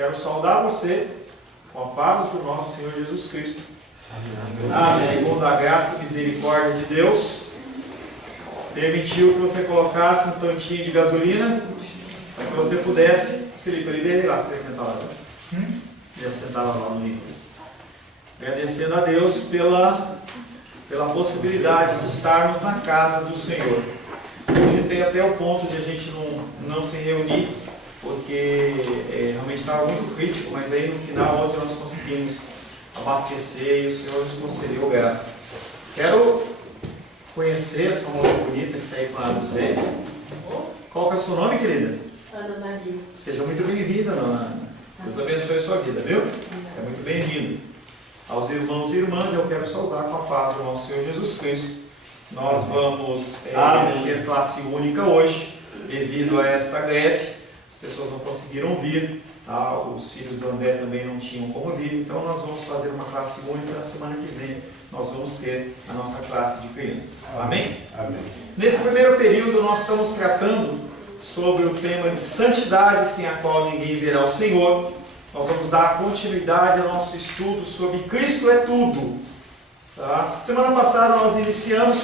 Quero saudar você com a paz do nosso Senhor Jesus Cristo. Amém. Segundo a graça e misericórdia de Deus, permitiu que você colocasse um tantinho de gasolina para que você pudesse... Felipe, liberei lá, você quer sentar lá? Já sentava lá no Nicolas. Agradecendo a Deus pela possibilidade de estarmos na casa do Senhor. Hoje tem até o ponto de a gente não se reunir, porque realmente estava muito crítico, mas aí no final ontem nós conseguimos abastecer e o Senhor nos concedeu graça. Quero conhecer essa moça bonita que está aí com a dos reis. Qual que é o seu nome, querida? Ana Maria. Seja muito bem-vinda, dona Ana. Deus abençoe a sua vida, viu? Você é muito bem-vindo. Aos irmãos e irmãs, eu quero saudar com a paz do nosso Senhor Jesus Cristo. Nós vamos ter classe única hoje, devido a esta greve. As pessoas não conseguiram vir, tá? Os filhos do André também não tinham como vir, então nós vamos fazer uma classe única. Na semana que vem nós vamos ter a nossa classe de crianças. Amém? Amém. Nesse primeiro período nós estamos tratando sobre o tema de santidade, sem a qual ninguém verá o Senhor. Nós vamos dar continuidade ao nosso estudo sobre Cristo é tudo. Tá? Semana passada nós iniciamos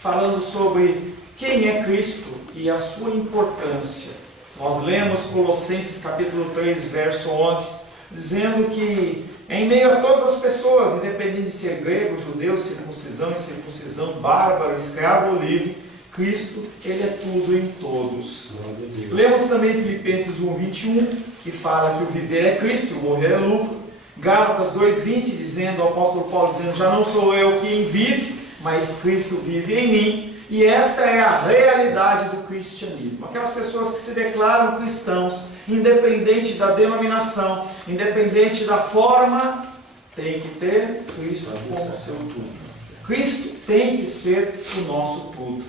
falando sobre quem é Cristo e a sua importância. Nós lemos Colossenses capítulo 3, verso 11, dizendo que em meio a todas as pessoas, independente de ser grego, judeu, circuncisão, incircuncisão, bárbaro, escravo ou livre, Cristo, Ele é tudo em todos. Lemos também Filipenses 1:21, que fala que o viver é Cristo, o morrer é lucro. Gálatas 2:20, dizendo, o apóstolo Paulo dizendo, já não sou eu quem vive, mas Cristo vive em mim. E esta é a realidade do cristianismo. Aquelas pessoas que se declaram cristãos, independente da denominação, independente da forma, tem que ter Cristo como seu tudo. Cristo tem que ser o nosso tudo.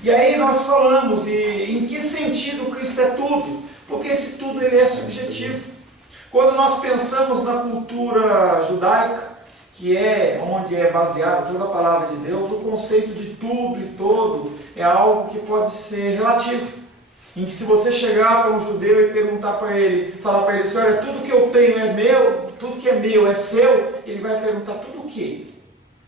E aí nós falamos, e em que sentido Cristo é tudo? Porque esse tudo ele é subjetivo. Quando nós pensamos na cultura judaica, que é onde é baseada toda a palavra de Deus, o conceito de tudo e todo é algo que pode ser relativo. Em que se você chegar para um judeu e perguntar para ele, falar para ele assim, olha, tudo que eu tenho é meu, tudo que é meu é seu, ele vai perguntar tudo o quê?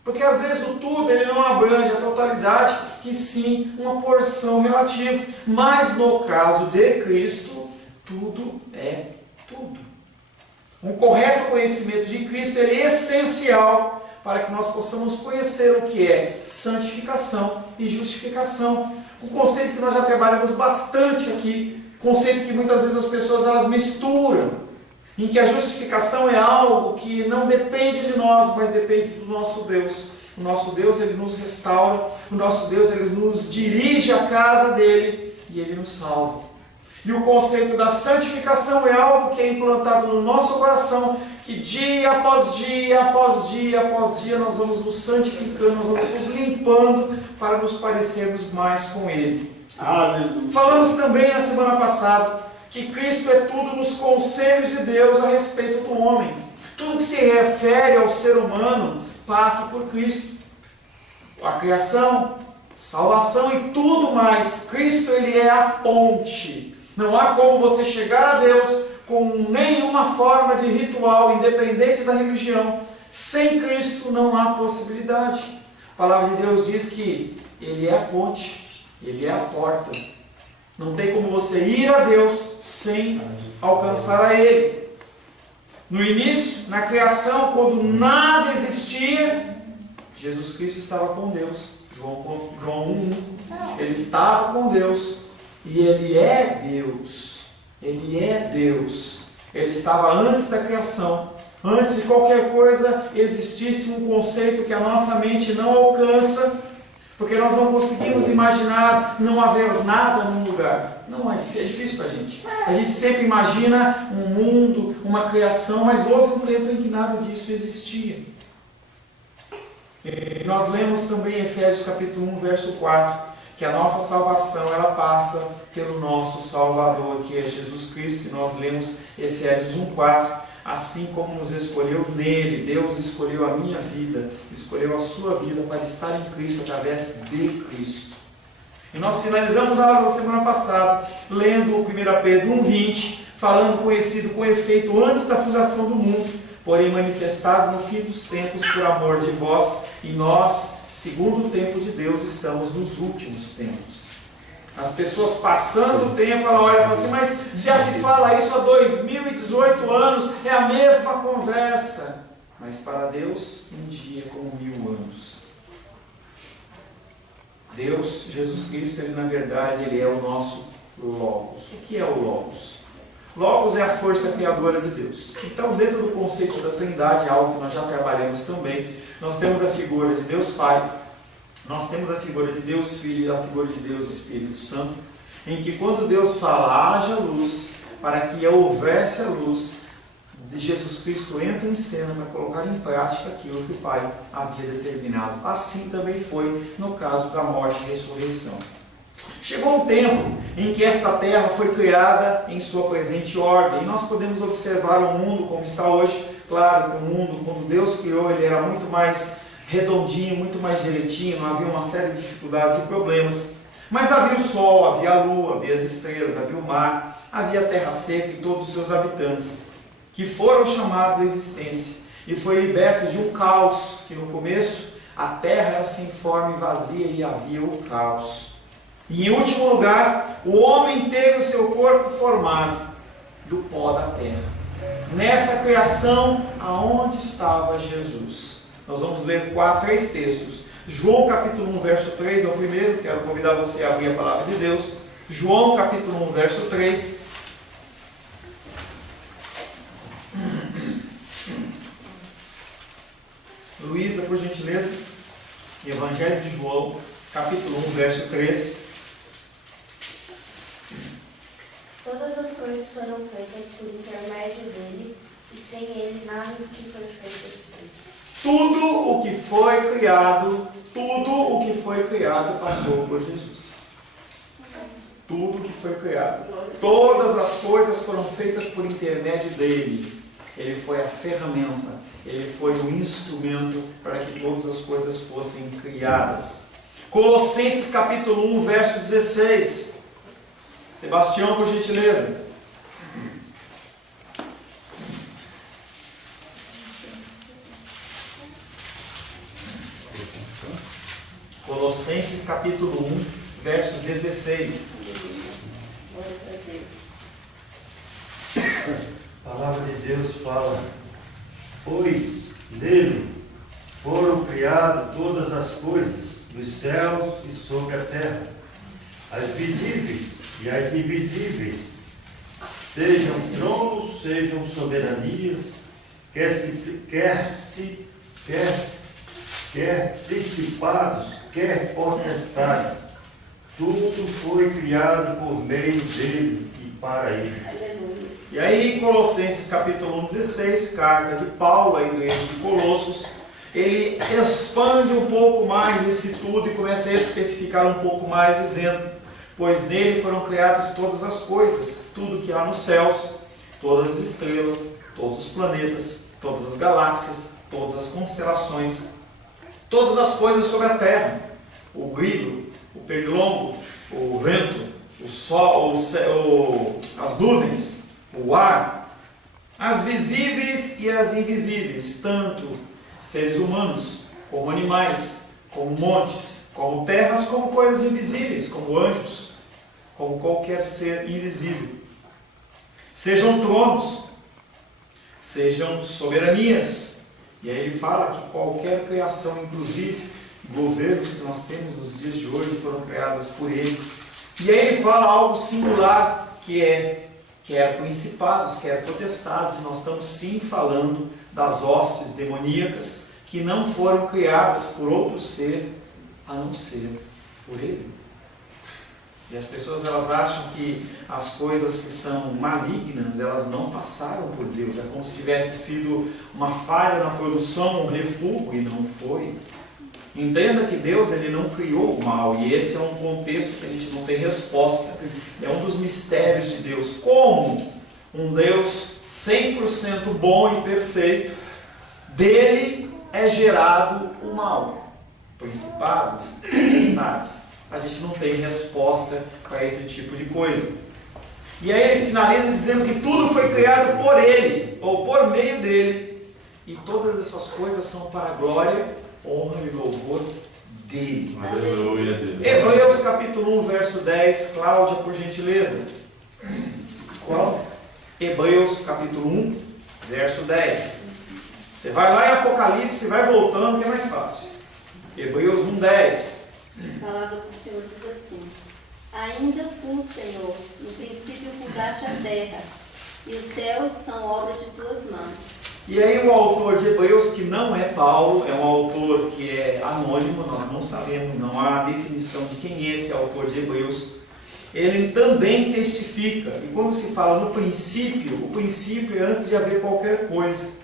Porque às vezes o tudo ele não abrange a totalidade, que sim uma porção relativa. Mas no caso de Cristo, tudo é tudo. Um correto conhecimento de Cristo ele é essencial para que nós possamos conhecer o que é santificação e justificação. Um conceito que nós já trabalhamos bastante aqui, conceito que muitas vezes as pessoas elas misturam. Em que a justificação é algo que não depende de nós, mas depende do nosso Deus. O nosso Deus, Ele nos restaura. O nosso Deus, Ele nos dirige à casa dEle e Ele nos salva. E o conceito da santificação é algo que é implantado no nosso coração, que dia após dia, após dia, após dia, nós vamos nos santificando, nós vamos nos limpando para nos parecermos mais com Ele. Aleluia. Falamos também na semana passada que Cristo é tudo nos conselhos de Deus a respeito do homem. Tudo que se refere ao ser humano passa por Cristo. A criação, salvação e tudo mais. Cristo ele é a ponte. Não há como você chegar a Deus com nenhuma forma de ritual, independente da religião. Sem Cristo não há possibilidade. A palavra de Deus diz que Ele é a ponte, Ele é a porta. Não tem como você ir a Deus sem alcançar a Ele. No início, na criação, quando nada existia, Jesus Cristo estava com Deus. João 1:1. Ele estava com Deus e Ele é Deus. Ele é Deus. Ele estava antes da criação. Antes de qualquer coisa existisse um conceito que a nossa mente não alcança, porque nós não conseguimos imaginar não haver nada num lugar. Não, é difícil para a gente. A gente sempre imagina um mundo, uma criação, mas houve um tempo em que nada disso existia. E nós lemos também em Efésios capítulo 1, verso 4, que a nossa salvação ela passa pelo nosso Salvador, que é Jesus Cristo. E nós lemos Efésios 1:4, assim como nos escolheu nele, Deus escolheu a minha vida, escolheu a sua vida para estar em Cristo, através de Cristo. E nós finalizamos a aula da semana passada, lendo o 1 Pedro 1,20, falando conhecido com efeito antes da fundação do mundo, porém manifestado no fim dos tempos por amor de vós, e nós, segundo o tempo de Deus, estamos nos últimos tempos. As pessoas passando o tempo, ela olha e fala assim, mas já se fala isso há 2018 anos, é a mesma conversa. Mas para Deus, um dia é como 1000 anos. Deus, Jesus Cristo, Ele na verdade, Ele é o nosso Logos. O que é o Logos? Logos é a força criadora de Deus. Então, dentro do conceito da Trindade, algo que nós já trabalhamos também, nós temos a figura de Deus Pai, nós temos a figura de Deus Filho e a figura de Deus Espírito Santo, em que quando Deus fala, haja luz, para que houvesse a luz, Jesus Cristo entra em cena para colocar em prática aquilo que o Pai havia determinado. Assim também foi no caso da morte e ressurreição. Chegou um tempo em que esta terra foi criada em sua presente ordem. E nós podemos observar o mundo como está hoje. Claro que o mundo, quando Deus criou, ele era muito mais redondinho, muito mais direitinho, não havia uma série de dificuldades e problemas. Mas havia o sol, havia a lua, havia as estrelas, havia o mar, havia a terra seca e todos os seus habitantes, que foram chamados à existência. E foi libertos de um caos, que no começo a terra era sem forma e vazia e havia o caos. E em último lugar, o homem teve o seu corpo formado do pó da terra. Nessa criação, aonde estava Jesus? Nós vamos ler 3 textos. João capítulo 1, verso 3 é o primeiro. Quero convidar você a abrir a palavra de Deus. João capítulo 1, verso 3. Luísa, por gentileza. Evangelho de João, capítulo 1, verso 3. Todas as coisas foram feitas por intermédio dele, e sem ele nada do que foi feito. Tudo o que foi criado passou por Jesus. Tudo o que foi criado. Todas as coisas foram feitas por intermédio dele. Ele foi a ferramenta, ele foi o instrumento para que todas as coisas fossem criadas. Colossenses capítulo 1, verso 16. Sebastião, por gentileza. Colossenses capítulo 1, verso 16. A palavra de Deus fala, pois nele foram criadas todas as coisas, nos céus e sobre a terra, as visíveis e as invisíveis, sejam tronos, sejam soberanias, quer principados, quer potestades, tudo foi criado por meio dele e para ele. E aí, em Colossenses capítulo 1, 16, carta de Paulo à igreja de Colossos, ele expande um pouco mais esse tudo e começa a especificar um pouco mais, dizendo, pois nele foram criadas todas as coisas, tudo que há nos céus, todas as estrelas, todos os planetas, todas as galáxias, todas as constelações, todas as coisas sobre a terra, o grilo, o pernilongo, o vento, o sol, as nuvens, o ar, as visíveis e as invisíveis, tanto seres humanos, como animais, como montes, como terras, como coisas invisíveis, como anjos, como qualquer ser invisível. Sejam tronos, sejam soberanias. E aí ele fala que qualquer criação, inclusive governos que nós temos nos dias de hoje, foram criadas por ele. E aí ele fala algo singular, que é quer principados, quer potestades, e nós estamos sim falando das hostes demoníacas que não foram criadas por outro ser a não ser por ele. E as pessoas elas acham que as coisas que são malignas, elas não passaram por Deus, é como se tivesse sido uma falha na produção, um refúgio, e não foi. Entenda que Deus ele não criou o mal, e esse é um contexto que a gente não tem resposta. É um dos mistérios de Deus. Como um Deus 100% bom e perfeito, dele é gerado o mal. Principados, potestades, a gente não tem resposta para esse tipo de coisa. E aí ele finaliza dizendo que tudo foi criado por ele, ou por meio dele, e todas essas coisas são para a glória, honra e louvor dele. Aleluia, Deus. Hebreus capítulo 1, verso 10, Cláudia, por gentileza. Qual? Hebreus capítulo 1, verso 10. Você vai lá em Apocalipse e vai voltando, que é mais fácil. Hebreus 1, 10. A palavra do Senhor diz assim: ainda tu, Senhor, no princípio fundaste a terra, e os céus são obra de tuas mãos. E aí o autor de Hebreus, que não é Paulo, é um autor que é anônimo, nós não sabemos, não há definição de quem é esse autor de Hebreus, ele também testifica. E quando se fala no princípio, o princípio é antes de haver qualquer coisa.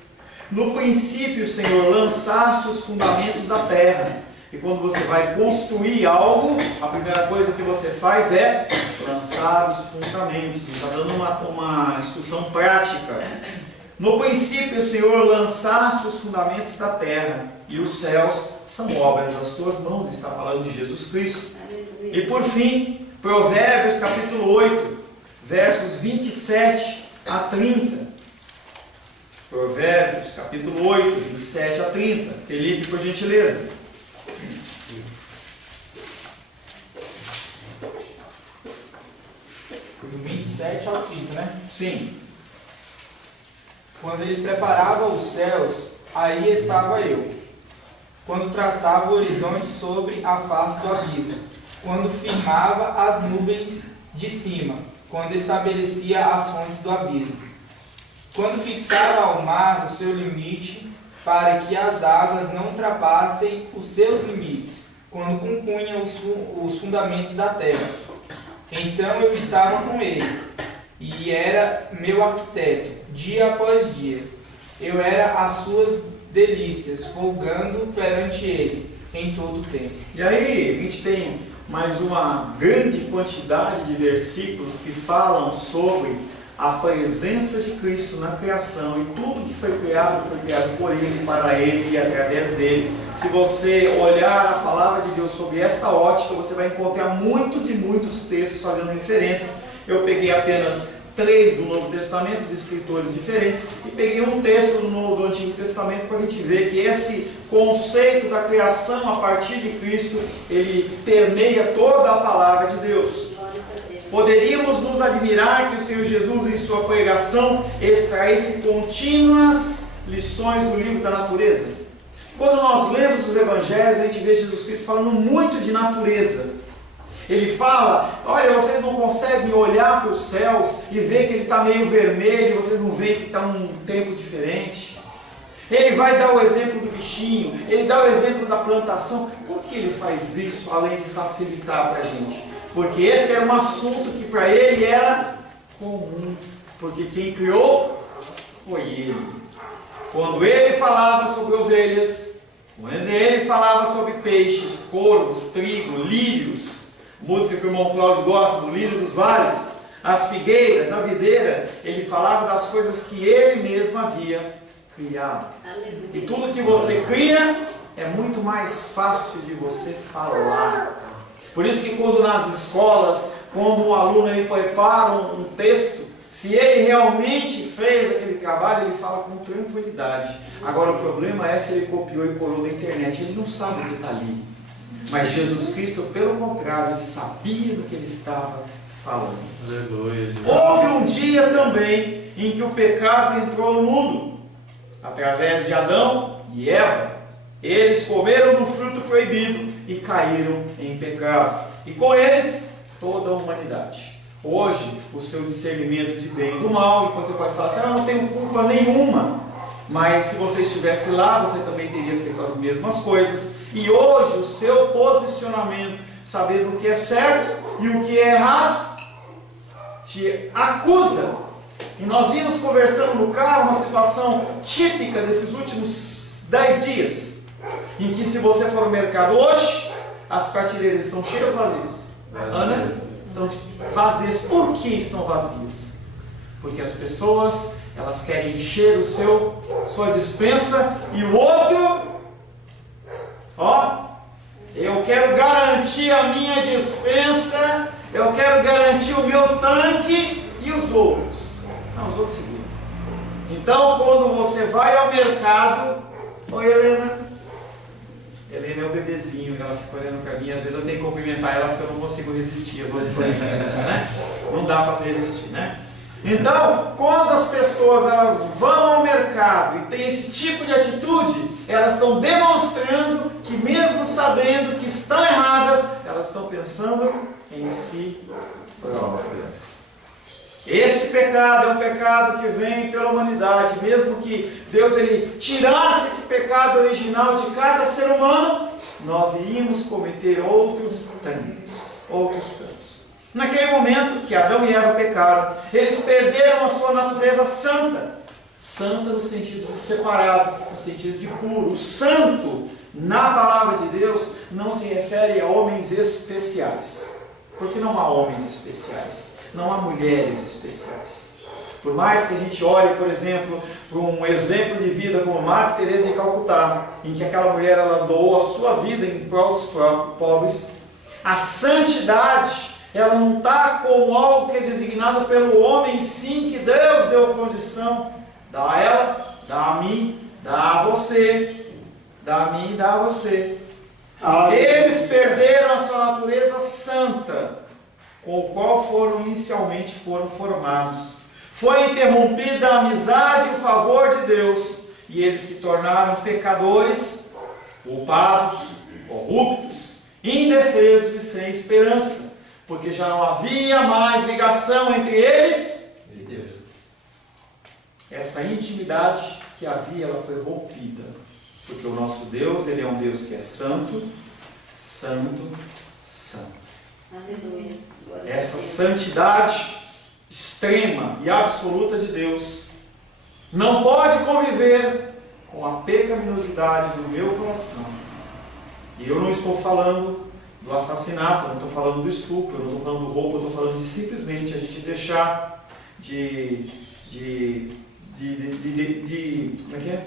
No princípio, Senhor, lançaste os fundamentos da terra. E quando você vai construir algo, a primeira coisa que você faz é lançar os fundamentos. Ele está dando uma instrução prática. No princípio, Senhor, lançaste os fundamentos da terra, e os céus são obras das tuas mãos. Está falando de Jesus Cristo. E por fim, Provérbios capítulo 8, versos 27 a 30. Provérbios capítulo 8, 27 a 30. Felipe, por gentileza. Do 27 ao 30, né? Sim. Quando ele preparava os céus, aí estava eu. Quando traçava o horizonte sobre a face do abismo. Quando firmava as nuvens de cima. Quando estabelecia as fontes do abismo. Quando fixara ao mar o seu limite, para que as águas não ultrapassem os seus limites. Quando compunha os fundamentos da terra. Então eu estava com ele, e era meu arquiteto, dia após dia. Eu era as suas delícias, folgando perante ele em todo o tempo. E aí, a gente tem mais uma grande quantidade de versículos que falam sobre a presença de Cristo na criação, e tudo que foi criado por ele, para ele e através dele. Se você olhar a palavra de Deus sob esta ótica, você vai encontrar muitos e muitos textos fazendo referência. Eu peguei apenas 3 do Novo Testamento, de escritores diferentes, e peguei um texto do Antigo Testamento para a gente ver que esse conceito da criação a partir de Cristo, ele permeia toda a palavra de Deus. Poderíamos nos admirar que o Senhor Jesus, em sua pregação, extraísse contínuas lições do livro da natureza. Quando nós lemos os evangelhos, a gente vê Jesus Cristo falando muito de natureza. Ele fala, olha, vocês não conseguem olhar para os céus e ver que ele está meio vermelho, vocês não veem que está num tempo diferente. Ele vai dar o exemplo do bichinho, ele dá o exemplo da plantação. Por que ele faz isso, além de facilitar para a gente? Porque esse era um assunto que para ele era comum, porque quem criou foi ele. Quando ele falava sobre ovelhas, quando ele falava sobre peixes, corvos, trigo, lírios, música que o irmão Cláudio gosta, do lírio dos vales, as figueiras, a videira, ele falava das coisas que ele mesmo havia criado. Aleluia. E tudo que você cria é muito mais fácil de você falar. Por isso que quando nas escolas, quando um aluno ele prepara um texto, se ele realmente fez aquele trabalho, ele fala com tranquilidade. Agora o problema é se ele copiou e colou da internet, ele não sabe o que está ali. Mas Jesus Cristo, pelo contrário, ele sabia do que ele estava falando. Aleluia. Houve um dia também em que o pecado entrou no mundo, através de Adão e Eva. Eles comeram do fruto proibido e caíram em pecado. E com eles, toda a humanidade. Hoje, o seu discernimento de bem e do mal, e você pode falar assim, eu não tenho culpa nenhuma. Mas se você estivesse lá, você também teria feito as mesmas coisas. E hoje, o seu posicionamento, sabendo o que é certo e o que é errado, te acusa. E nós vimos conversando no carro uma situação típica desses últimos 10 dias. Em que se você for no mercado hoje, as prateleiras estão cheias ou vazias? Ana? Estão vazias. Por que estão vazias? Porque as pessoas, elas querem encher sua despensa, e o outro, Eu quero garantir a minha despensa, eu quero garantir o meu tanque e os outros. Não, os outros seguiram. Então, quando você vai ao mercado, oi Helena. Helena é o bebezinho, ela fica olhando para mim, às vezes eu tenho que cumprimentar ela porque eu não consigo resistir, né? Não dá para resistir, né? Então, quando as pessoas elas vão ao mercado e têm esse tipo de atitude, elas estão demonstrando que mesmo sabendo que estão erradas, elas estão pensando em si próprias. Esse pecado é um pecado que vem pela humanidade. Mesmo que Deus ele tirasse esse pecado original de cada ser humano, nós iríamos cometer outros tantos. Naquele momento que Adão e Eva pecaram, eles perderam a sua natureza santa. Santa no sentido de separado, no sentido de puro. O santo, na palavra de Deus, não se refere a homens especiais. Porque não há homens especiais. Não há mulheres especiais. Por mais que a gente olhe, por exemplo, para um exemplo de vida como Madre Teresa de Calcutá, em que aquela mulher ela doou a sua vida em prol dos pobres, a santidade, ela não está como algo que é designado pelo homem, sim, que Deus deu condição. Dá a ela, dá a mim, dá a você, dá a mim e dá a você. Eles perderam a sua natureza santa, com o qual inicialmente foram formados. Foi interrompida a amizade e o favor de Deus, e eles se tornaram pecadores, culpados, corruptos, indefesos e sem esperança, porque já não havia mais ligação entre eles e Deus. Essa intimidade que havia, ela foi rompida, porque o nosso Deus, ele é um Deus que é santo, santo, santo. Aleluia. Essa santidade extrema e absoluta de Deus não pode conviver com a pecaminosidade do meu coração. E eu não estou falando do assassinato, eu não estou falando do estupro, eu não estou falando do roubo, eu estou falando de simplesmente a gente deixar como é que é?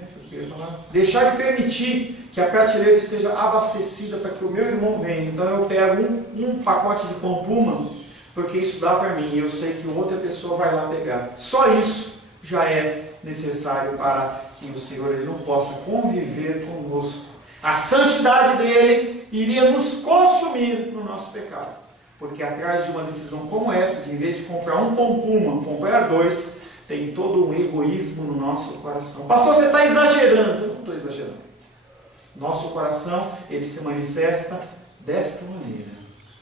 Deixar de permitir que a prateleira esteja abastecida para que o meu irmão venha. Então eu pego um pacote de pão puma, porque isso dá para mim, e eu sei que outra pessoa vai lá pegar. Só isso já é necessário para que o Senhor ele não possa conviver conosco. A santidade dele iria nos consumir no nosso pecado. Porque atrás de uma decisão como essa, de em vez de comprar um pão puma, comprar 2, tem todo um egoísmo no nosso coração. Pastor, você está exagerando. Eu não estou exagerando. Nosso coração, ele se manifesta desta maneira.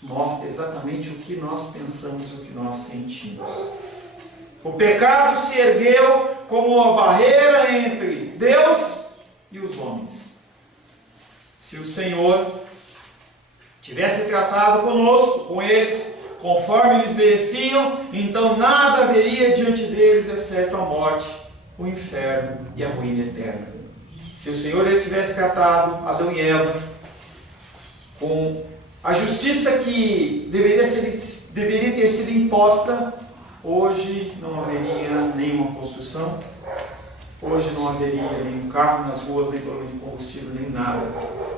Mostra exatamente o que nós pensamos e o que nós sentimos. O pecado se ergueu como uma barreira entre Deus e os homens. Se o Senhor tivesse tratado conosco, com eles, conforme eles mereciam, então nada haveria diante deles, exceto a morte, o inferno e a ruína eterna. Se o Senhor ele tivesse tratado Adão e Eva com a justiça que deveria ter sido imposta, hoje não haveria nenhuma construção, hoje não haveria nenhum carro nas ruas, nem problema de combustível, nem nada.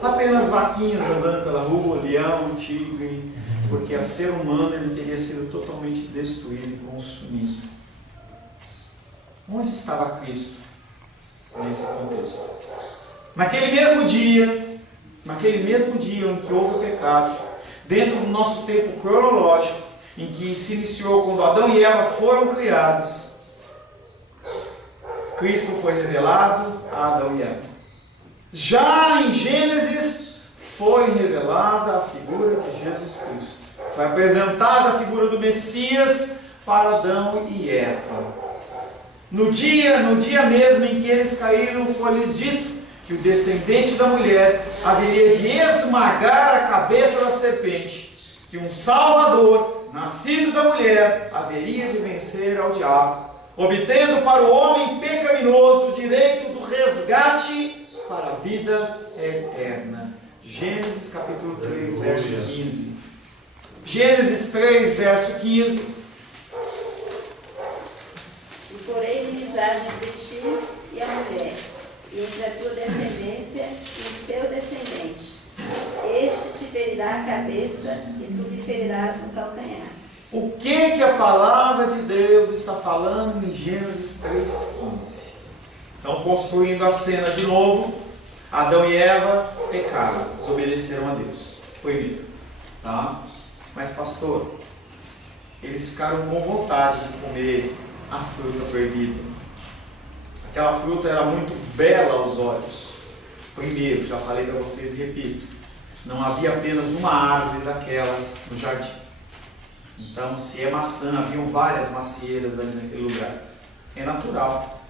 Apenas vaquinhas andando pela rua, leão, tigre, porque a ser humano ele teria sido totalmente destruído e consumido. Onde estava Cristo nesse contexto? Naquele mesmo dia em que houve o pecado, dentro do nosso tempo cronológico, em que se iniciou quando Adão e Eva foram criados, Cristo foi revelado a Adão e Eva. Já em Gênesis foi revelada a figura de Jesus Cristo. Foi apresentada a figura do Messias para Adão e Eva. No dia mesmo em que eles caíram, foi-lhes dito que o descendente da mulher haveria de esmagar a cabeça da serpente, que um Salvador, nascido da mulher, haveria de vencer ao diabo, obtendo para o homem pecaminoso o direito do resgate para a vida eterna. Gênesis capítulo 3, verso 15. Gênesis 3, verso 15. E porém inimizade entre ti e a mulher, e entre a tua descendência e o seu descendente. Este te ferirá a cabeça e tu lhe ferirás o calcanhar. O que a palavra de Deus está falando em Gênesis 3,15? Então, construindo a cena de novo, Adão e Eva pecaram, desobedeceram a Deus. Proibido. Tá? Mas, pastor, eles ficaram com vontade de comer a fruta proibida. Aquela fruta era muito bela aos olhos. Primeiro, já falei para vocês e repito, não havia apenas uma árvore daquela no jardim. Então, se é maçã, haviam várias macieiras ali naquele lugar. É natural.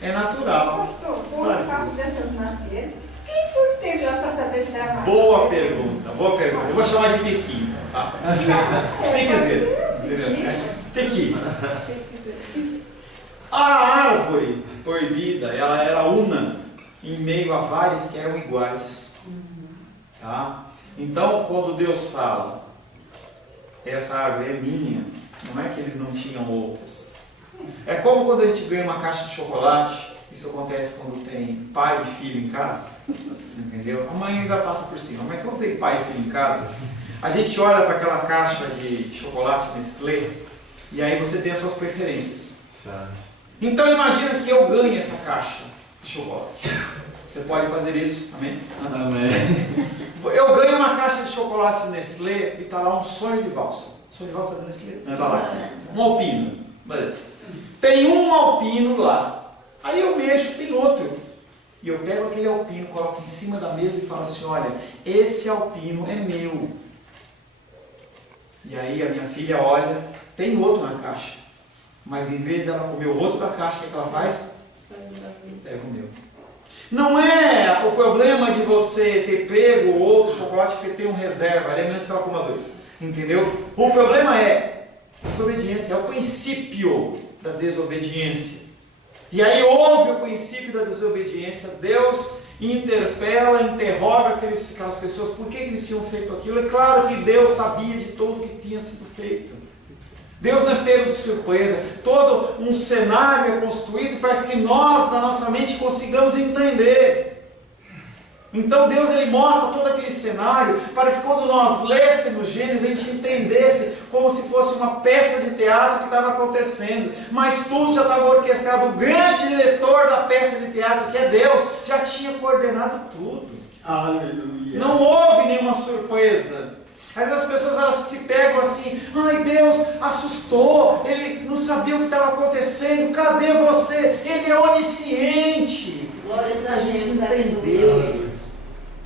É natural. Pastor, por causa dessas macieiras, quem foi que teve lá para saber se era macia? Boa pergunta, boa pergunta. Eu vou chamar de pequim, tá? Tem que dizer. Pequim. A árvore proibida, ela era una em meio a várias que eram iguais. Tá? Então, quando Deus fala, essa árvore é minha, não é que eles não tinham outras. É como quando a gente ganha uma caixa de chocolate. Isso acontece quando tem pai e filho em casa. Entendeu? A mãe ainda passa por cima, mas quando tem pai e filho em casa, a gente olha para aquela caixa de chocolate Nestlé e aí você tem as suas preferências. Então imagina que eu ganhe essa caixa de chocolate. Você pode fazer isso, amém? Amém. Eu ganho uma caixa de chocolate Nestlé e está lá um sonho de valsa. Sonho de valsa da Nestlé? Não, está lá. Um alpino. Beleza. Tem um alpino lá. Aí eu mexo, tem outro. E eu pego aquele alpino, coloco em cima da mesa e falo assim, olha, esse alpino é meu. E aí a minha filha olha, tem outro na caixa. Mas em vez dela comer o outro da caixa, o que ela faz? Pega o meu. Não é o problema de você ter pego outro chocolate que tem um reserva, ali é menos que ela coma dois. Entendeu? O problema é a desobediência, é o princípio da desobediência. E aí houve o princípio da desobediência, Deus interpela, interroga aquelas pessoas, por que eles tinham feito aquilo? É claro que Deus sabia de tudo que tinha sido feito. Deus não é pego de surpresa, todo um cenário é construído para que nós, na nossa mente, consigamos entender. Então Deus ele mostra todo aquele cenário para que quando nós lêssemos Gênesis a gente entendesse como se fosse uma peça de teatro que estava acontecendo, mas tudo já estava orquestrado. O grande diretor da peça de teatro, que é Deus, já tinha coordenado tudo. Aleluia. Não houve nenhuma surpresa. Às vezes as pessoas elas se pegam assim, ai Deus assustou, Ele não sabia o que estava acontecendo, cadê você? Ele é onisciente. Glórias a A gente Deus, entendeu.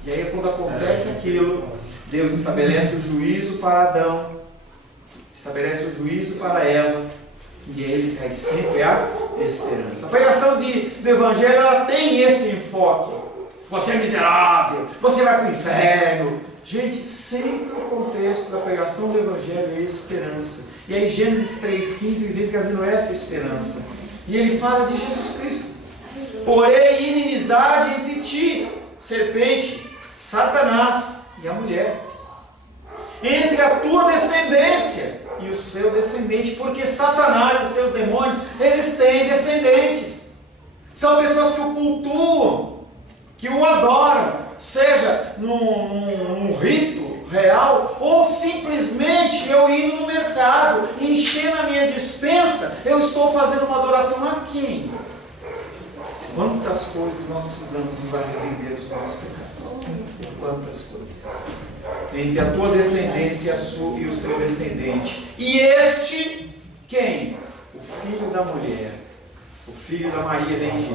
E aí quando acontece aquilo, Deus estabelece o juízo para Adão, estabelece o juízo para Eva, e aí Ele traz sempre a esperança. A pregação do Evangelho ela tem esse enfoque. Você é miserável, você vai para o inferno. Gente, sempre o contexto da pregação do Evangelho é esperança. E aí Gênesis 3,15 ele vem trazendo essa esperança. E ele fala de Jesus Cristo. Porém, inimizade entre ti, serpente, Satanás e a mulher, entre a tua descendência e o seu descendente, porque Satanás e seus demônios, eles têm descendentes. São pessoas que o cultuam, que o adoram, seja num rito real, ou simplesmente eu indo no mercado, enchendo a minha despensa, eu estou fazendo uma adoração a quem? Quantas coisas nós precisamos nos arrepender dos nossos pecados? Quantas coisas? Entre a tua descendência e o seu descendente. E este, quem? O filho da mulher, o filho da Maria bendita,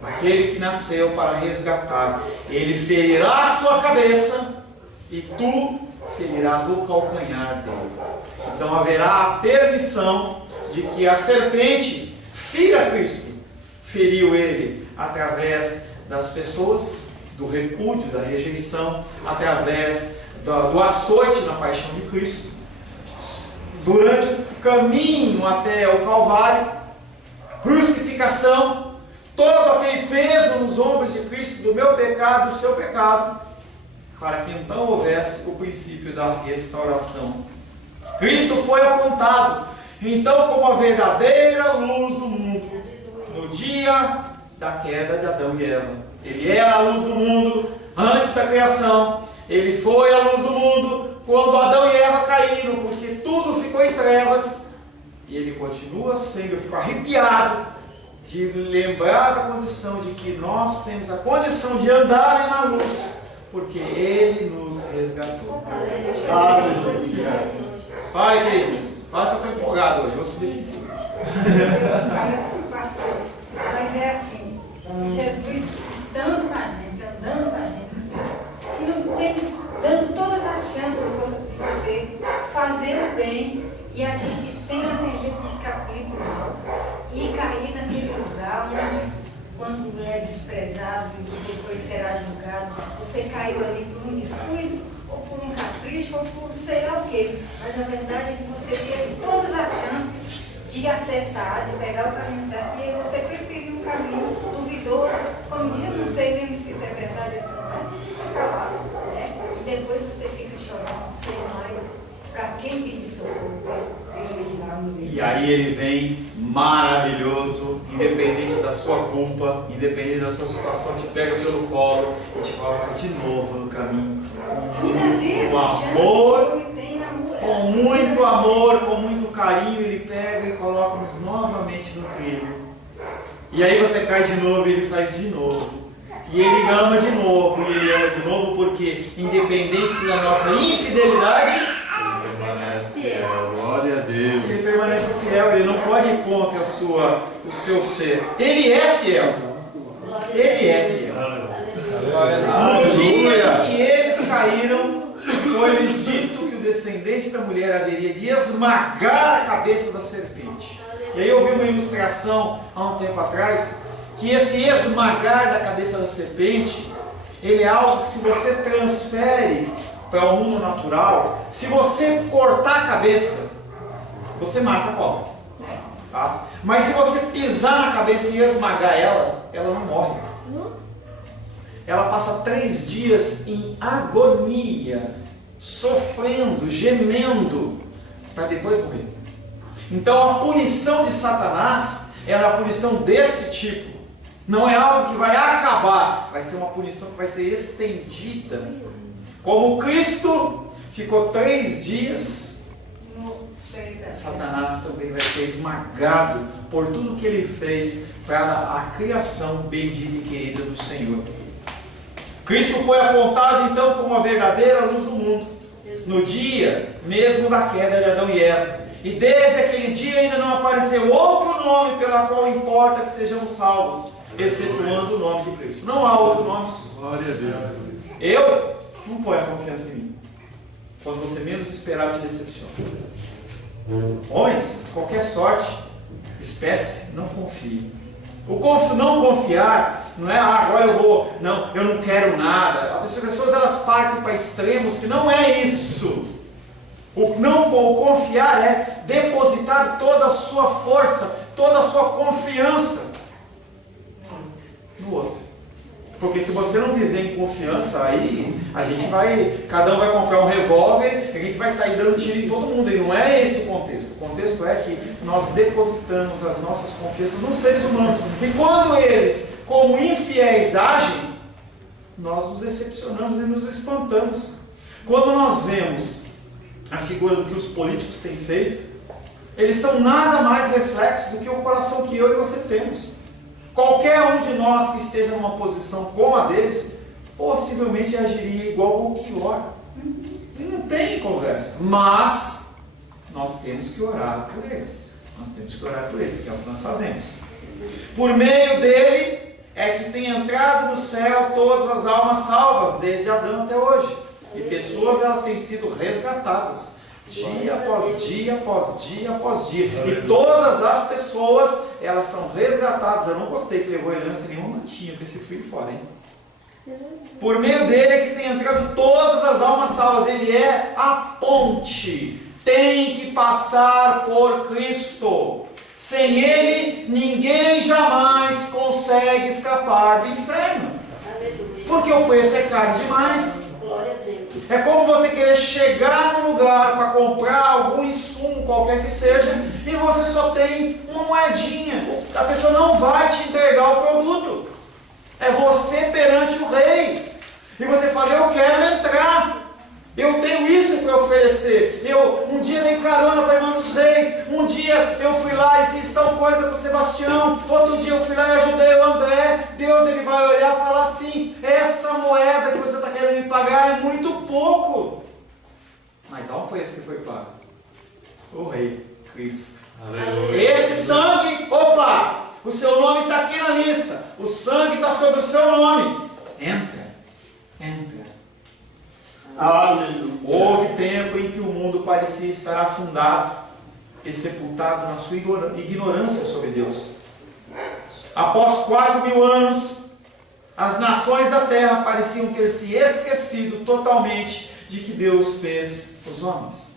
aquele que nasceu para resgatar. Ele ferirá a sua cabeça e tu ferirás o calcanhar dele. Então haverá a permissão de que a serpente fira Cristo. Feriu ele através das pessoas, do repúdio, da rejeição, através do açoite na paixão de Cristo. Durante o caminho até o Calvário, crucificação, todo aquele peso nos ombros de Cristo, do meu pecado, do seu pecado, para que então houvesse o princípio da restauração. Cristo foi apontado, então, como a verdadeira luz do mundo, no dia da queda de Adão e Eva. Ele era a luz do mundo antes da criação, Ele foi a luz do mundo quando Adão e Eva caíram, porque tudo ficou em trevas. E ele continua sendo, eu fico arrepiado de lembrar da condição de que nós temos a condição de andar na luz, porque Ele nos resgatou. Aleluia. Vai, querido. Fala que eu estou empolgado hoje. Vou subir aqui em cima. Parece um pastor, mas é assim, Jesus estando com a gente, andando com a gente, dando todas as chances de você fazer o bem, e a gente tem a tendência de escapulir para o mal e cair naquele lugar onde, quando é desprezado e depois será julgado, você caiu ali por um descuido, ou por um capricho, ou por sei lá o quê. Mas a verdade é que você teve todas as chances de acertar, de pegar o caminho certo, e aí você preferiu um caminho duvidoso, como diz, eu não sei mesmo se isso é verdade assim, não, deixa pra lá, né? E depois você fica chorando, sei mais, para quem pedir socorro, E aí ele vem maravilhoso, independente da sua culpa, independente da sua situação, te pega pelo colo e te coloca de novo no caminho. Com amor, com muito amor, com muito carinho, ele pega e coloca-nos novamente no trilho. E aí você cai de novo e ele faz de novo. E ele ama de novo, e ele ama de novo porque, independente da nossa infidelidade, Glória a Deus. ele permanece fiel, ele não pode ir contra o seu ser. Ele é fiel. Ele é fiel. No dia que eles caíram, foi-lhes dito que o descendente da mulher haveria de esmagar a cabeça da serpente. E aí eu vi uma ilustração há um tempo atrás, que esse esmagar da cabeça da serpente, ele é algo que se você transfere para o mundo natural, se você cortar a cabeça, você mata a cobra. Tá? Mas se você pisar na cabeça e esmagar ela, ela não morre. Ela passa 3 dias em agonia, sofrendo, gemendo, para depois morrer. Então a punição de Satanás é a punição desse tipo. Não é algo que vai acabar, vai ser uma punição que vai ser estendida. Como Cristo ficou 3 dias, Satanás também vai ser esmagado por tudo que ele fez para a criação bendita e querida do Senhor. Cristo foi apontado então como a verdadeira luz do mundo, no dia mesmo da queda de Adão e Eva. E desde aquele dia ainda não apareceu outro nome pelo qual importa que sejamos salvos, excetuando o nome de Cristo. Não há outro nome. Glória a Deus. Eu não ponho a confiança em mim. Quando você menos esperar, te decepciona. Homens, qualquer sorte, espécie, não confie. O não confiar não é agora eu vou, não, eu não quero nada. As pessoas elas partem para extremos que não é isso. O confiar é depositar toda a sua força, toda a sua confiança no outro. Porque se você não viver em confiança, aí cada um vai comprar um revólver e a gente vai sair dando tiro em todo mundo. E não é esse o contexto. O contexto é que nós depositamos as nossas confianças nos seres humanos. E quando eles, como infiéis, agem, nós nos decepcionamos e nos espantamos. Quando nós vemos a figura do que os políticos têm feito, eles são nada mais reflexo do que o coração que eu e você temos. Qualquer um de nós que esteja numa posição como a deles, possivelmente agiria igual ao pior. E não tem conversa. Mas nós temos que orar por eles. Nós temos que orar por eles, que é o que nós fazemos. Por meio dele é que tem entrado no céu todas as almas salvas, desde Adão até hoje. E pessoas elas têm sido resgatadas. Dia após dia, após dia, após dia. E todas as pessoas, elas são resgatadas. Eu não gostei que levou herança nenhuma mantinha com esse filho fora, hein? Por meio dele é que tem entrado todas as almas salvas. Ele é a ponte. Tem que passar por Cristo. Sem ele, ninguém jamais consegue escapar do inferno. Porque o preço é caro demais. É como você querer chegar num lugar para comprar algum insumo, qualquer que seja, e você só tem uma moedinha. A pessoa não vai te entregar o produto. É você perante o rei. E você fala, eu quero entrar. Eu tenho isso para oferecer. Um dia dei carona para a irmã dos reis. Um dia eu fui lá e fiz tal coisa com o Sebastião. Outro dia eu fui lá e ajudei o André. Deus, ele vai olhar e falar assim, essa moeda que você está querendo me pagar é muito pouco. Mas há um preço que foi pago. O Rei Cristo. Aleluia. Esse sangue, opa, o seu nome está aqui na lista. O sangue está sobre o seu nome. Entra. Aleluia. Houve tempo em que o mundo parecia estar afundado e sepultado na sua ignorância sobre Deus. Após 4.000 anos, as nações da terra pareciam ter se esquecido totalmente de que Deus fez os homens.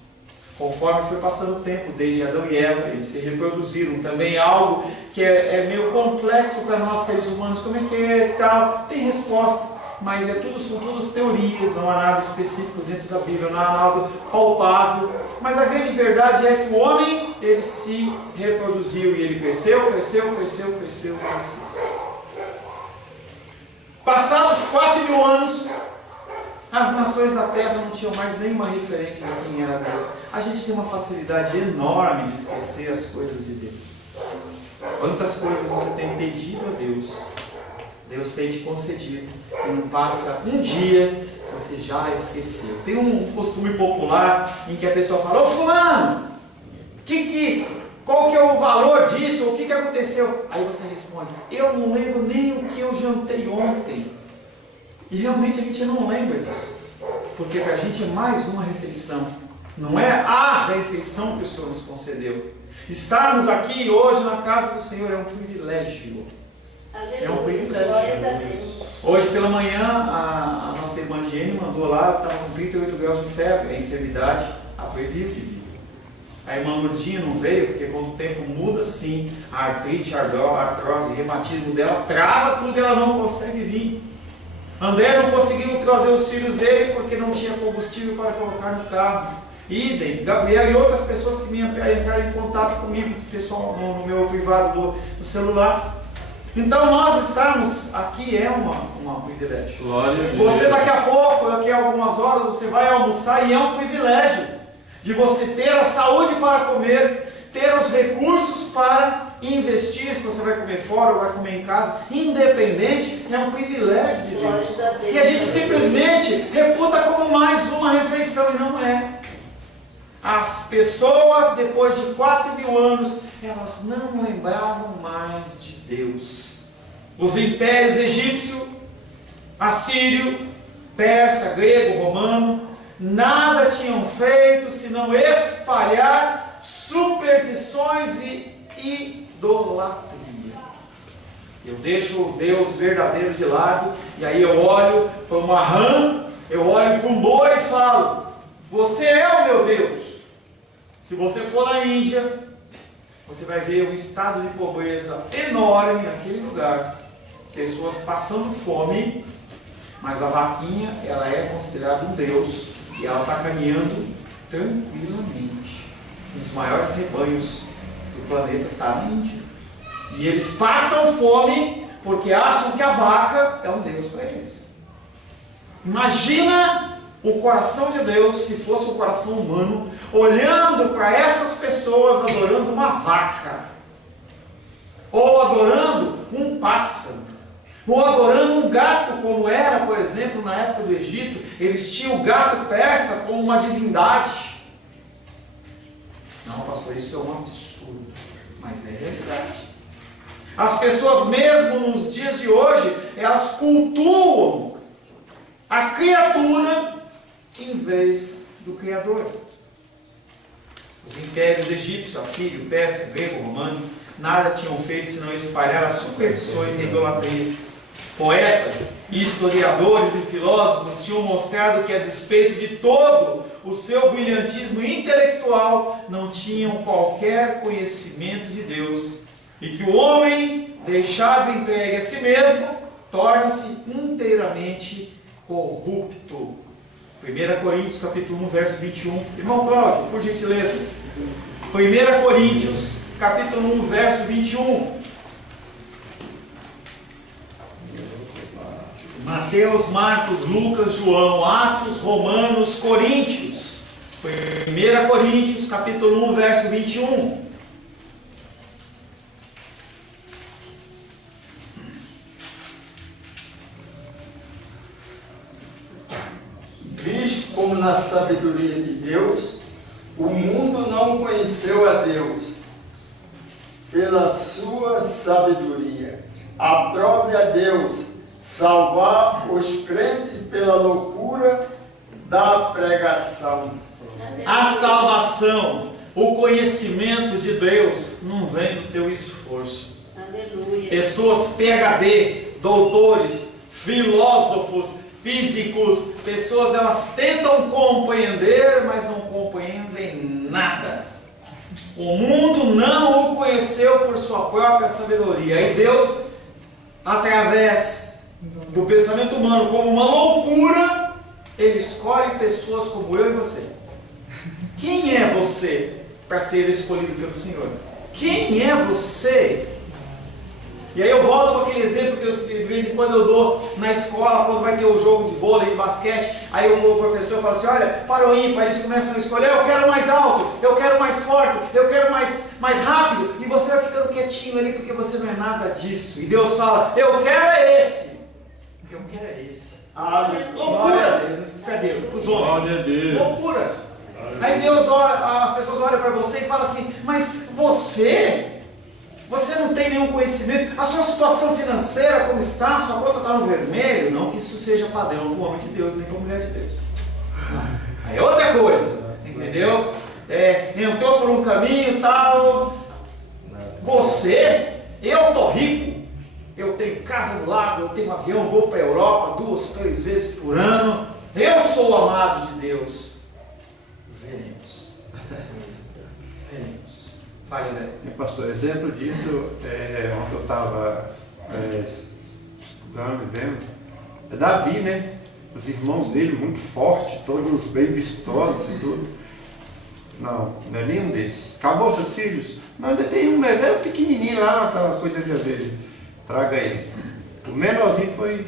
Conforme foi passando o tempo, desde Adão e Eva, eles se reproduziram. Também algo que é meio complexo para nós seres humanos. Como é que é e tal? Tem resposta. Mas são todas teorias, não há nada específico dentro da Bíblia, não há nada palpável. Mas a grande verdade é que o homem, ele se reproduziu e ele cresceu. Passados 4.000 anos, as nações da terra não tinham mais nenhuma referência de quem era Deus. A gente tem uma facilidade enorme de esquecer as coisas de Deus. Quantas coisas você tem pedido a Deus, Deus tem te concedido, e não passa um dia, você já esqueceu. Tem um costume popular em que a pessoa fala, ô fulano, qual que é o valor disso? O que aconteceu? Aí você responde, eu não lembro nem o que eu jantei ontem. E realmente a gente não lembra disso. Porque para a gente é mais uma refeição. Não é a refeição que o Senhor nos concedeu. Estarmos aqui hoje na casa do Senhor é um privilégio. É um privilégio. Hoje pela manhã a nossa irmã Jenny mandou lá, estava com 38 graus de febre, a enfermidade apreviu de vir. A irmã Lourdinha não veio, porque quando o tempo muda assim, a artrite, a artrose, reumatismo dela, trava tudo e ela não consegue vir. André não conseguiu trazer os filhos dele porque não tinha combustível para colocar no carro. Idem, Gabriel e outras pessoas que entraram em contato comigo, pessoal no meu privado do celular. Então nós estarmos aqui é um privilégio. Você daqui a pouco, daqui a algumas horas, você vai almoçar e é um privilégio de você ter a saúde para comer, ter os recursos para investir, se você vai comer fora ou vai comer em casa, independente, é um privilégio de Deus. E a gente simplesmente reputa como mais uma refeição, e não é. As pessoas, depois de 4.000 anos, elas não lembravam mais de Deus. Os impérios egípcio, assírio, persa, grego, romano, nada tinham feito senão espalhar superstições e idolatria. Eu deixo o Deus verdadeiro de lado, e aí eu olho para uma rã, eu olho para um boi e falo, você é o meu Deus. Se você for na Índia, você vai ver um estado de pobreza enorme naquele lugar. Pessoas passando fome, mas a vaquinha, ela é considerada um Deus, e ela está caminhando tranquilamente. Um dos maiores rebanhos do planeta está na Índia. E eles passam fome porque acham que a vaca é um Deus para eles. Imagina o coração de Deus, se fosse o coração humano, olhando para essas pessoas adorando uma vaca, ou adorando um pássaro, ou adorando um gato, como era, por exemplo, na época do Egito. Eles tinham o gato persa como uma divindade. Não, pastor, isso é um absurdo, mas é verdade. As pessoas mesmo nos dias de hoje, elas cultuam a criatura em vez do Criador. Os impérios egípcio, assírio, persa, grego, romano, nada tinham feito senão espalhar as superstições e idolatria. Poetas, historiadores e filósofos tinham mostrado que, a despeito de todo o seu brilhantismo intelectual, não tinham qualquer conhecimento de Deus, e que o homem, deixado entregue a si mesmo, torna-se inteiramente corrupto. 1 Coríntios capítulo 1, verso 21. Irmão Cláudio, por gentileza. 1 Coríntios capítulo 1, verso 21. Mateus, Marcos, Lucas, João, Atos, Romanos, Coríntios. Foi 1 Coríntios, capítulo 1, verso 21. Visto como na sabedoria de Deus, o mundo não conheceu a Deus. Pela sua sabedoria, aprove a Deus salvar os crentes pela loucura da pregação. A salvação, o conhecimento de Deus não vem do teu esforço. Aleluia. Pessoas PhD, doutores, filósofos, físicos, pessoas, elas tentam compreender, mas não compreendem nada. O mundo não o conheceu por sua própria sabedoria. E Deus, através do pensamento humano, como uma loucura, Ele escolhe pessoas como eu e você. Quem é você para ser escolhido pelo Senhor? Quem é você? E aí eu volto com aquele exemplo que de vez em quando eu dou na escola, quando vai ter o jogo de vôlei, de basquete, aí o professor fala assim, olha, para o ímpar, eles começam a escolher, eu quero mais alto, eu quero mais forte, eu quero mais rápido, e você vai ficando quietinho ali, porque você não é nada disso. E Deus fala, eu quero é esse. Eu quero é esse. Loucura! Cadê? Os homens. Glória a Deus. Loucura! Aí Deus olha, as pessoas olham para você e falam assim, mas você não tem nenhum conhecimento, a sua situação financeira como está, a sua conta está no vermelho. Não que isso seja padrão para o homem de Deus, nem para a mulher de Deus. Aí é outra coisa, entendeu? Entrou por um caminho e tal. Eu estou rico, eu tenho casa no lago, eu tenho um avião, vou para a Europa 2, 3 vezes por ano, eu sou o amado de Deus. Veremos. Fale, né? Pastor, exemplo disso, ontem eu estava estudando e vendo, é Davi, né? Os irmãos dele muito fortes, todos bem vistosos e tudo. Não é nenhum desses. Acabou seus filhos? Não, ainda tem um, mas é um pequenininho lá, estava cuidando dele. Traga ele. O menorzinho foi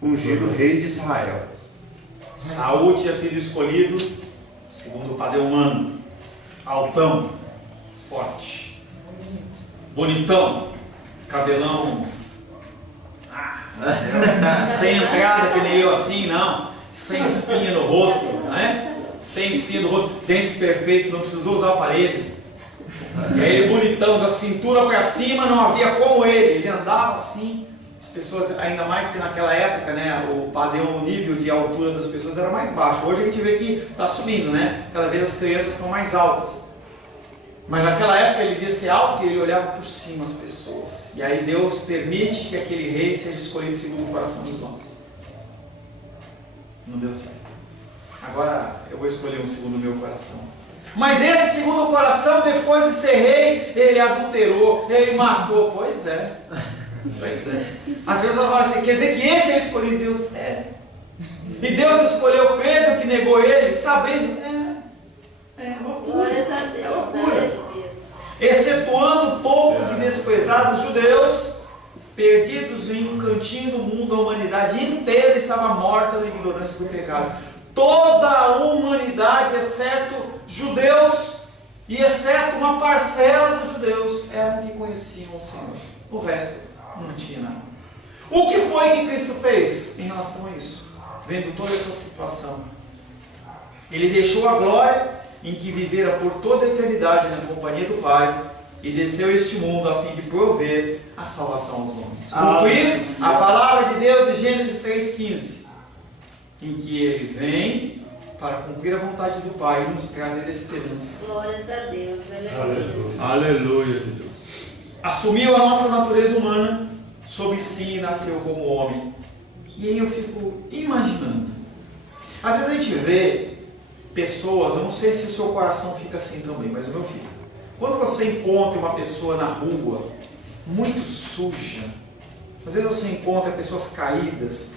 ungido rei de Israel. Saúl tinha sido escolhido segundo o padrão humano. Altão, forte, bonitão, cabelão, sem entrada que nem eu assim, não, sem espinha no rosto, né? Sem espinha no rosto, dentes perfeitos, não precisou usar aparelho. E aí ele bonitão, da cintura para cima, não havia como ele andava assim. As pessoas, ainda mais que naquela época, né, o padrão, o nível de altura das pessoas era mais baixo. Hoje a gente vê que está subindo, né? Cada vez as crianças estão mais altas. Mas naquela época ele devia ser alto e ele olhava por cima as pessoas. E aí Deus permite que aquele rei seja escolhido segundo o coração dos homens. Não deu certo. Agora eu vou escolher um segundo o meu coração. Mas esse segundo o coração, depois de ser rei, ele adulterou, ele matou. Pois é. Pois é. As pessoas falam assim, quer dizer que esse é o escolhido de Deus? É. E Deus escolheu Pedro, que negou ele, sabendo. É loucura. É loucura. Excetuando poucos e desprezados judeus, perdidos em um cantinho do mundo, a humanidade inteira estava morta na ignorância do pecado. Toda a humanidade, exceto judeus e exceto uma parcela dos judeus, eram que conheciam o Senhor. O resto não tinha nada. O que foi que Cristo fez em relação a isso? Vendo toda essa situação, Ele deixou a glória em que vivera por toda a eternidade na companhia do Pai e desceu a este mundo a fim de prover a salvação aos homens. Cumprir a palavra de Deus de Gênesis 3,15, em que Ele vem para cumprir a vontade do Pai e nos trazer a esperança. Glórias a Deus. Aleluia. Aleluia, Deus. Assumiu a nossa natureza humana sobre si e nasceu como homem. E aí eu fico imaginando. Às vezes a gente vê pessoas, eu não sei se o seu coração fica assim também, mas o meu fica. Quando você encontra uma pessoa na rua muito suja, às vezes você encontra pessoas caídas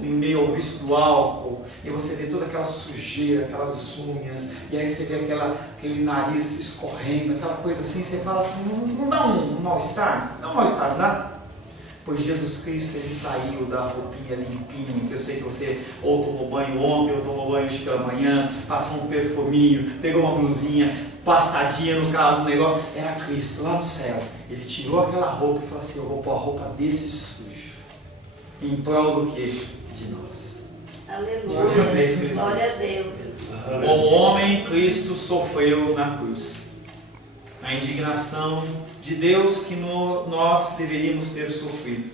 em meio ao vício do álcool, e você vê toda aquela sujeira, aquelas unhas, e aí você vê aquele nariz escorrendo, aquela coisa assim, você fala assim, não dá um mal-estar? Dá um mal-estar, não dá? Pois Jesus Cristo, ele saiu da roupinha limpinha, que eu sei que você ou tomou banho ontem, ou tomou banho hoje pela manhã, passou um perfuminho, pegou uma blusinha, passadinha no carro, no negócio. Era Cristo lá no céu. Ele tirou aquela roupa e falou assim: eu vou pôr a roupa desse sujo. Em prol do quê? De nós. Aleluia. Glória a Deus. Como homem, Cristo sofreu na cruz. A indignação de Deus que nós deveríamos ter sofrido.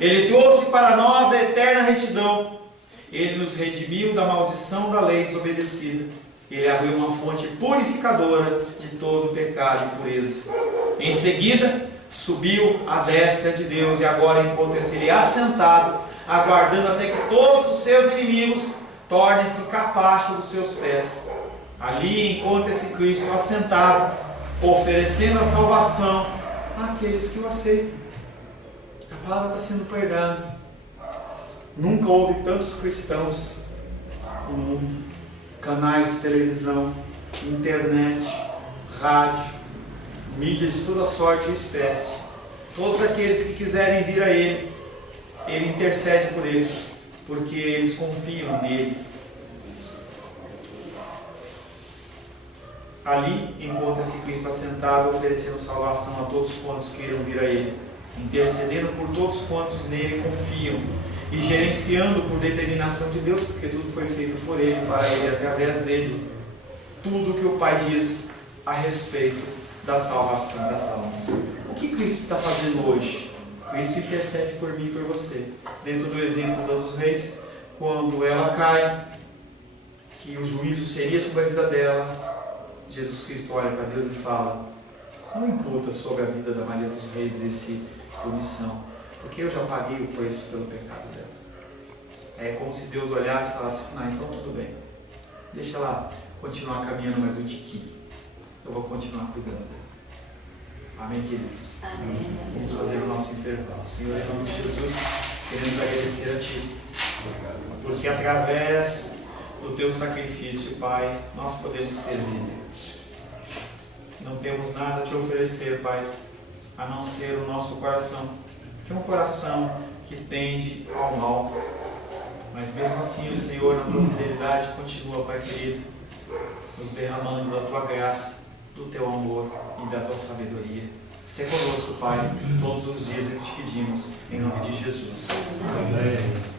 Ele trouxe para nós a eterna retidão. Ele nos redimiu da maldição da lei desobedecida. Ele abriu uma fonte purificadora de todo pecado e impureza. Em seguida, subiu à destra de Deus e agora encontra-se ele assentado, aguardando até que todos os seus inimigos tornem-se capacho dos seus pés. Ali encontra-se Cristo assentado, oferecendo a salvação àqueles que o aceitam. A palavra está sendo pregada. Nunca houve tantos cristãos no mundo. Canais de televisão, internet, rádio, mídias de toda sorte e espécie. Todos aqueles que quiserem vir a Ele, Ele intercede por eles, porque eles confiam nele. Ali encontra-se Cristo assentado, oferecendo salvação a todos quantos queiram vir a Ele, intercedendo por todos quantos nele confiam e gerenciando por determinação de Deus, porque tudo foi feito por Ele, para Ele, através dEle, tudo o que o Pai diz a respeito da salvação das almas. O que Cristo está fazendo hoje? Cristo intercede por mim e por você. Dentro do exemplo dos reis, quando ela cai, que o juízo seria sobre a vida dela, Jesus Cristo olha para Deus e fala: não imputa sobre a vida da maioria dos reis esse punição, porque eu já paguei o preço pelo pecado dela. É como se Deus olhasse e falasse: não, então tudo bem, deixa ela continuar caminhando mais um tiquinho, eu vou continuar cuidando dela. Amém, queridos? Amém. Vamos fazer o nosso intervalo. Senhor, em nome de Jesus, queremos agradecer a Ti, porque através do Teu sacrifício, Pai, nós podemos ter vida. Não temos nada a Te oferecer, Pai, a não ser o nosso coração, que é um coração que tende ao mal. Mas mesmo assim, o Senhor, na Tua fidelidade, continua, Pai querido, nos derramando da Tua graça, do Teu amor e da Tua sabedoria. Se conosco, Pai, todos os dias que te pedimos, em nome de Jesus. Amém.